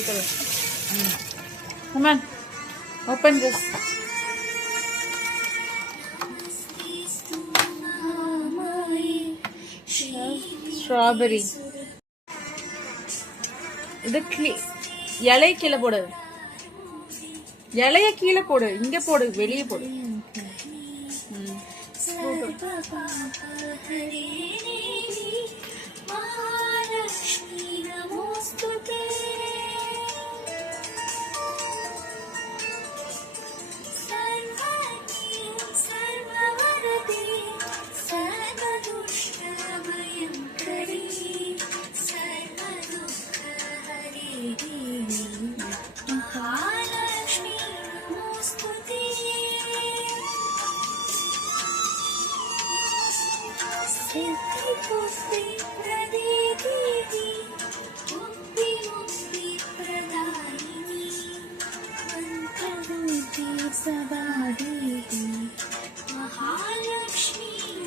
try करो. Come on, open this. Strawberry. இது இலைய கீழே போடு. இலைய கீழே போடு. இங்க போடு, வெளியே போடு.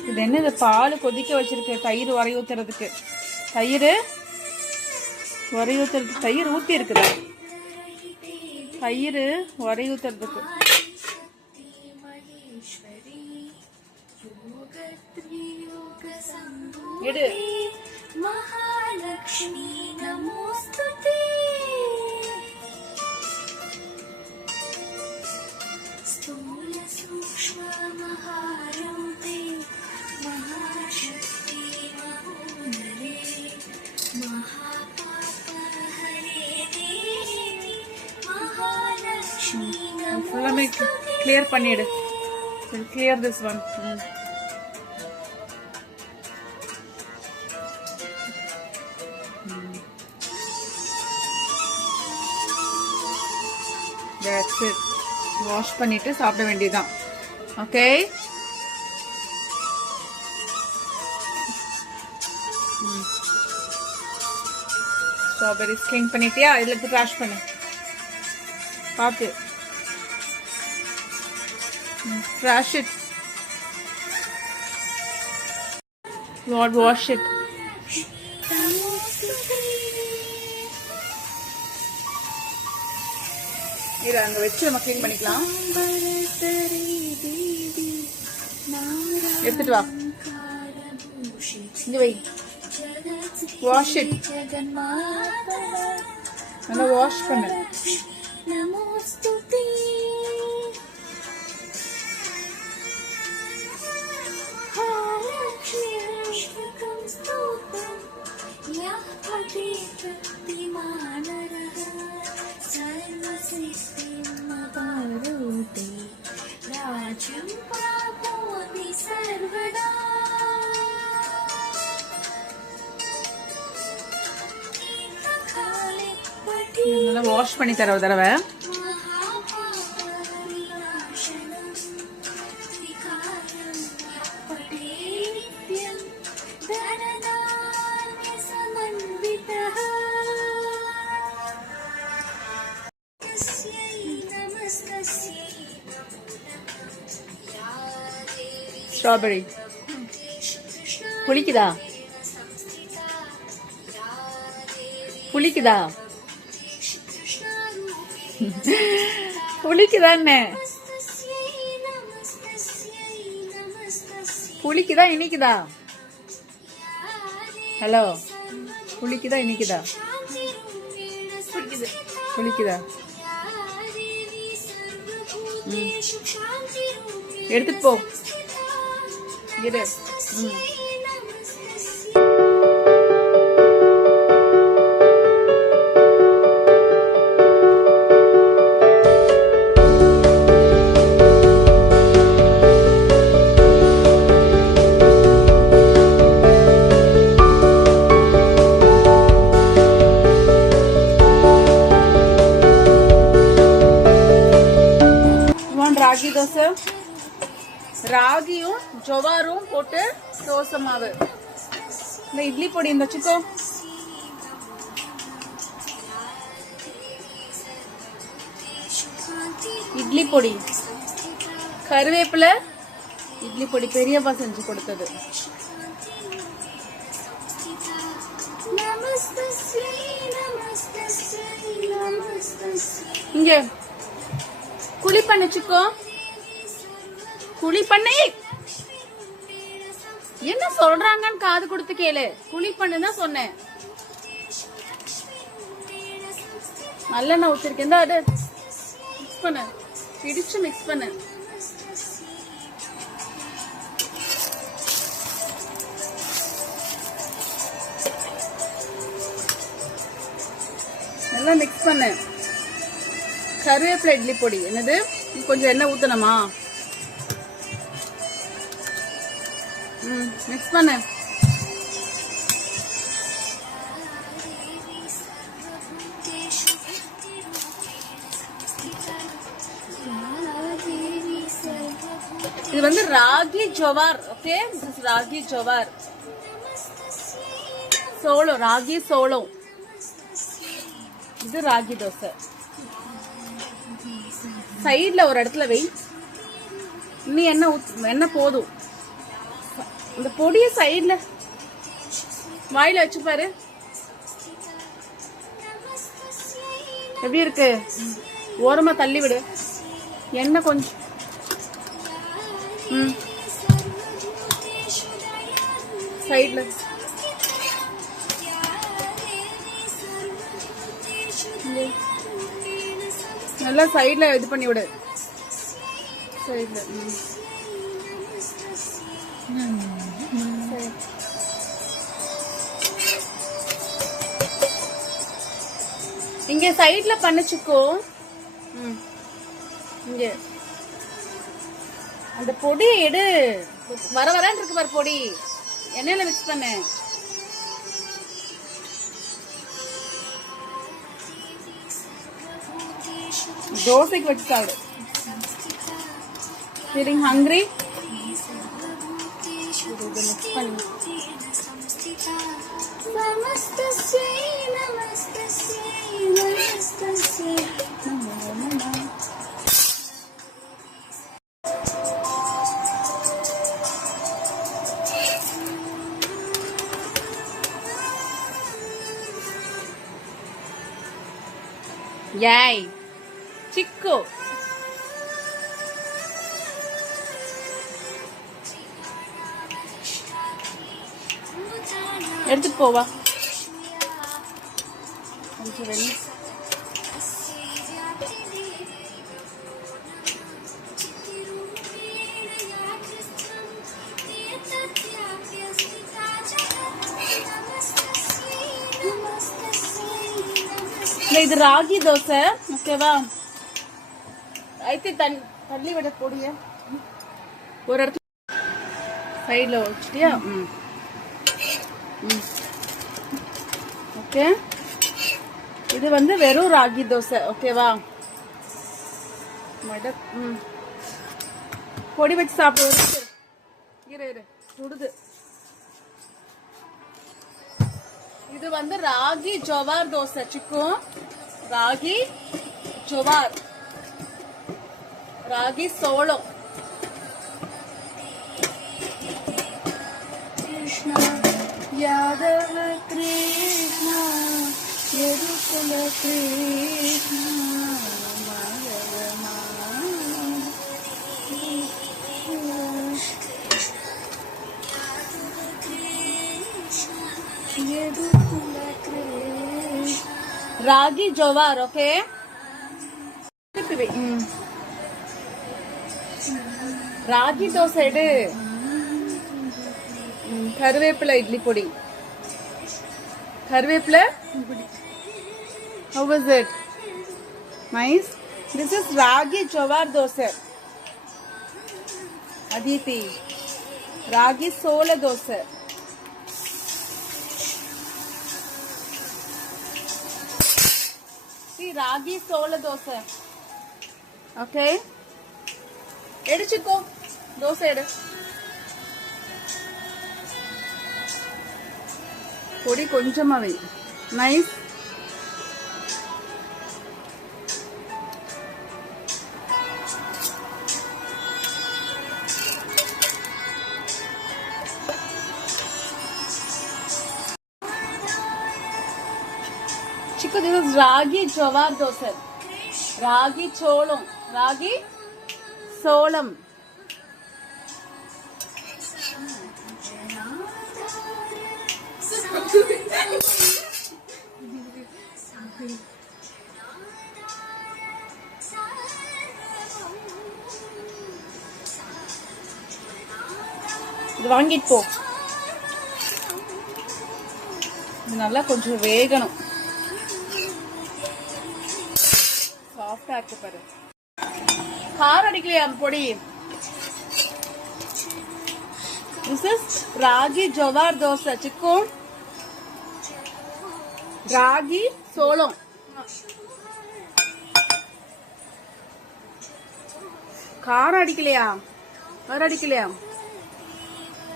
இது என்ன பால் கொதிக்க வச்சிருக்கு தயிர் உரை ஊத்துறதுக்கு. தயிர் உரை ஊத்துறதுக்கு தயிர் ஊத்தி இருக்குது. தயிர் உரை ஊத்துறதுக்கு எடு. மகாலட்சுமி நமோஸ்துதே. ஸ்தூல சூக்ஷ்ம மகாரூபே மகாசக்தி மகோதரே மகாபாபஹரே தேவி மகாலட்சுமி நமோஸ்துதே. கிளியர் பண்ணிடு. Clear this one. That's it. Wash பண்ணிட்டு சாப்பிட வேண்டியதுதான். ஓகே. ஸ்ட்ராபெரிஸ் க்ளீன் பண்ணிட்டியா? இதுல இருந்து வாஷ் பண்ணு. பாத்து. Trash it. Lord, wash it. இத அங்க வெச்சு நம்ம க்ளீன் பண்ணிக்கலாம். எடுத்துட்டு வா. இங்க வை. Wash it. நல்லா வாஷ் பண்ணு. நமோஸ்துதே. நல்லா வாஷ் பண்ணி தர ஒரு தடவை. ஸ்ட்ராபெரி புளிக்குதா? புளிக்குதா? புளிக்குதான்னு புளிக்குதா இனிக்குதா? ஹலோ, புளிக்குதா இனிக்குதா? புளிக்குதா? எடுத்துட்டு போ. இரு. ராகி தோசை, ராகியும் ஜோவாரும் போட்டு தோசை மாவு. இந்த இட்லி பொடி இந்த வச்சுக்கோ. இட்லி பொடி, கருவேப்பிலை, இட்லி பொடி பெரியப்பா செஞ்சு கொடுத்தது. இங்க குழி பண்ணிச்சுக்கோ. குழி பண்ணி என்ன சொல்றாங்கன்னு காது கொடுத்து கேளு. குழி பண்ணுதான் சொன்னேன். நல்லெண்ணெய் ஊத்திருக்கேன். அது மிக்ஸ் பண்ணு, பிடிச்சு மிக்ஸ் பண்ணு. நல்லா மிக்ஸ் பண்ணு. கருவேப்பிலை இட்லி பொடி. என்னது, கொஞ்சம் எண்ணெய் ஊத்தணுமா? மிக்ஸ் பண்ணு. இது வந்து ராகி ஜோவார். ஓகே, ராகி ஜோவார் சோளம், ராகி சோளம். இது ராகி தோசை. சைட்ல ஒரு இடத்துல வை. இன்னும் எண்ணெய் போதும். இந்த பொடிய சைட்ல வாயில வச்சு பாரு. எப்படி இருக்கு? ஓரமா தள்ளி விடு. எண்ணெய் கொஞ்சம். சைட்ல நல்லா சைட்ல இது பண்ணி விடு. சைட்ல இங்க சைட்ல பண்ணிச்சுக்கோ. இங்க அந்த பொடி எடு. வர வரன்னு இருக்கு பாரு பொடி. எண்ணெயில மிக்ஸ் பண்ணு. தோசைக்கு வச்சு சாப்பிடு. Feeling hungry? மிக்ஸ் பண்ணு. Yay! Chico. எடுத்துட்டு போவா. கொஞ்சம் வெளி. இது ராகி தோசை. ஓகேவா? தள்ளி விட பொடிய ஒரு இடத்துல சைட்ல வச்சுட்டியா? ஓகே. இது வந்து வெறும் ராகி தோசை. ஓகேவா? பொடி வச்சு சாப்பிடுவது. இரு சுடுது. இது வந்து ராகி ஜோவார் தோசை. சிக்கும் ராகி ஜோவார், ராகி சோளம். கிருஷ்ணா யாதவ கிருஷ்ணா யதுகுல கிருஷ்ணா மாயவமா. ராகி ஜோவார். ஓகே. ராகி தோசை எடு. கருவேப்பிலை இட்லி பொடி. கருவேப்பிலை. How was it? Nice. This is ragi jowar dosa. Aditi. Ragi sola dosa. See, ragi sola dosa. Okay. Edu chikko. Dosa edu. பொடி கொஞ்சமா வை. Nice. Chico, this is ragi jawar dosa. Ragi cholam. Ragi solam. இது வாங்கிட்டு போ. இது நல்லா கொஞ்சம் வேகணும். சாஃப்டா இருக்கு பாரு. காரம் அடிக்கலையா பொடி? This is ragi jawar dosa. Chico. Ragi solam. காரம் அடிக்கலையா? காரம் அடிக்கலையா?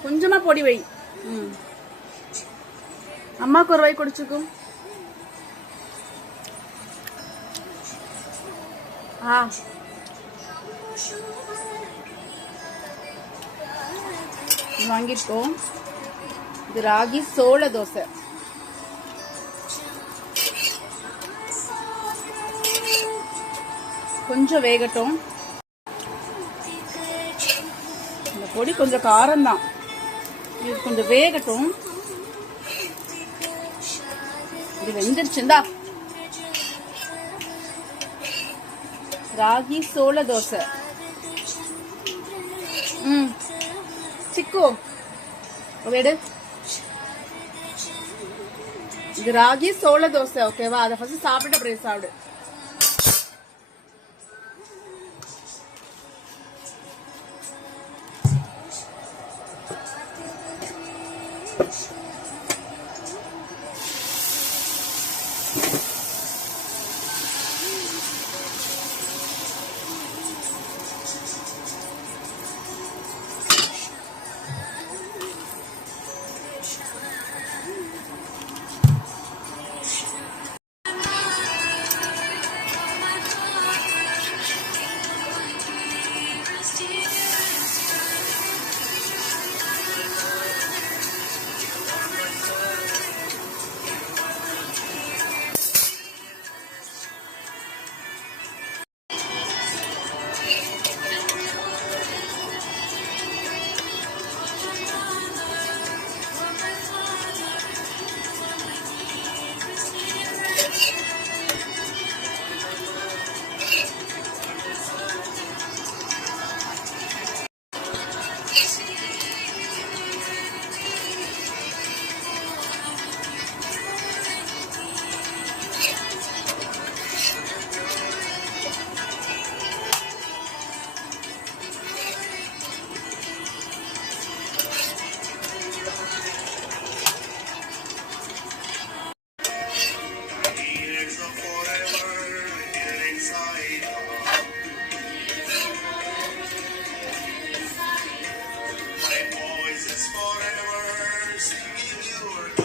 கொஞ்சமா பொடி வை. அம்மாக்கு ஒரு வை குடிச்சுக்கும். வாங்கிட்டோ. இது ராகி சோள தோசை. கொஞ்சம் வேகட்டும். இந்த பொடி கொஞ்சம் காரம் தான். இது கொஞ்சம் வேகட்டும். இது வெந்துருச்சுந்தா. ராகி சோள தோசை. சிக்கு வேடு. இது ராகி சோள தோசை. ஓகேவா? அதை ஃபர்ஸ்ட் சாப்பிட்டு அப்புறம் சாப்பிடு.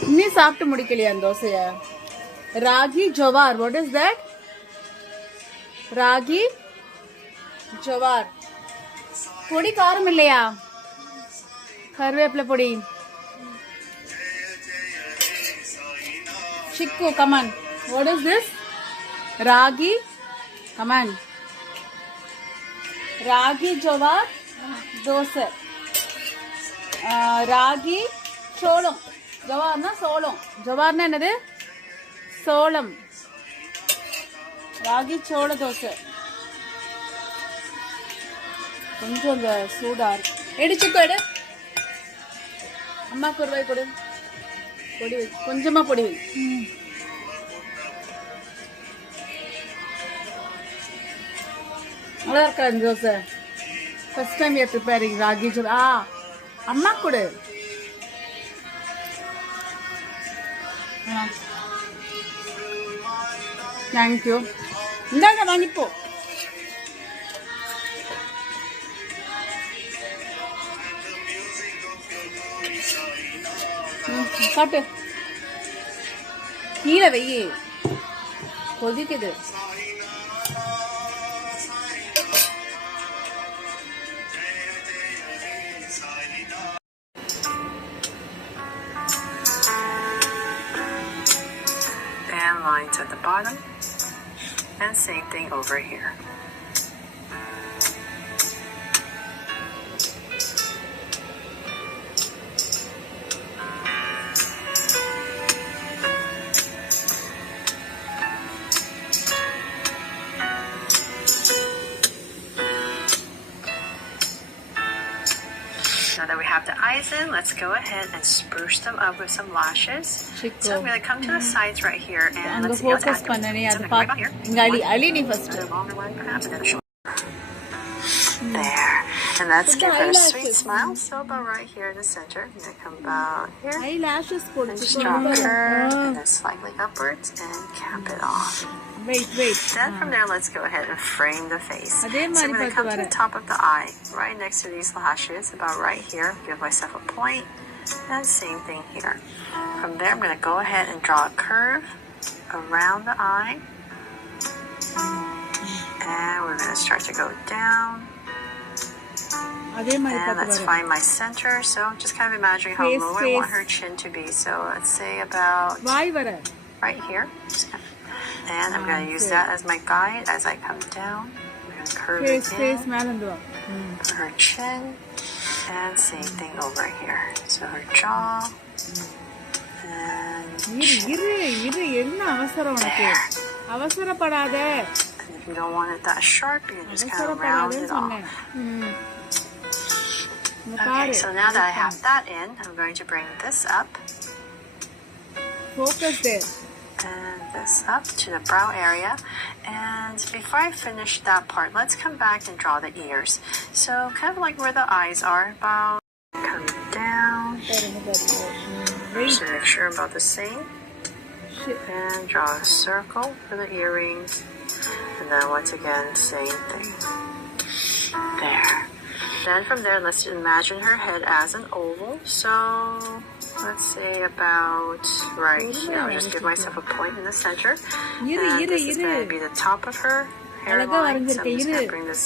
இன்னும் சாப்பிட்டு முடிக்கலையா அந்த தோசைய? Ragi jowar. What is that? Ragi jowar. பொடி காரம் இல்லையா? கருவேப்பிலை பொடி. Chikku come on. What is this? Ragi come on. Ragi jowar dosa. Ragi சோளம். ஜவார்னா சோளம். ஜவார்னா என்னது? சோளம். ராகி சோள தோசை. கொஞ்சம் அந்த சூடா இருக்கு. எடிச்சுக்கோ எடு. அம்மாக்கு ஒரு ரூபாய் கொடு. பொடி வை. கொஞ்சமா பொடி வை. நல்லா இருக்கா இந்த dosa? First time you are preparing ragi jowar. அம்மா கொடு. தேங்க்யூ. இந்தாங்க வாங்கிப்போ. சாப்பிட்டு கீழே வெயி. கொதிக்குது. Lighter. at the bottom. And same thing over here. Now that we have the eyes in, let's go ahead and spruce them up with some lashes. So I'm going to come to the sides right here and அங்க let's see how focus it's பண்ணனே அது So I'm gonna பாத்து come right here. இங்க அலி நீ first A longer one perhaps, and then a short. There. And let's give her a sweet smile. So about right here in the center. I'm going to come about here. I lashes And போடுச்சு just draw a curve and then slightly upwards and cap it off. wait Then from there, let's go ahead and frame the face. So அதே I'm மாதிரி going to பார்த்து come to வர the top of the eye, right next to these lashes, about right here. Give myself a point. And same thing here. From there, I'm going to go ahead and draw a curve around the eye. And we're going to start to go down. அதே மாதிரி And பார்த்து let's வர find my center. So just kind of imagining how Face, low I want face. her chin to be. So let's say about வாய் வர right here. And I'm going to use okay. that as my guide as I come down. I'm going to curve face it face in மேல இருந்து வா for her chin. And same thing over here. So her jaw. And இரு என்ன அவசரம் உனக்கு அவசரப்படாத And if you don't want it that sharp, you can just kind of round அவசரப்படாதன்னு it சொன்னேன் off. இங்க Okay, பாரு so now that I have that in, I'm going to bring this up focus there and this up to the brow area. And before I finish that part, let's come back and draw the ears. So kind of like where the eyes are, about come down. Wait So make sure about the same. And draw a circle for the earrings. And then once again, same thing. There. Then from there, let's imagine her head as an oval. So let's say about right here. I'll just give myself a point in the center. And this is going to be the top of her hairline. So I'm just going to bring this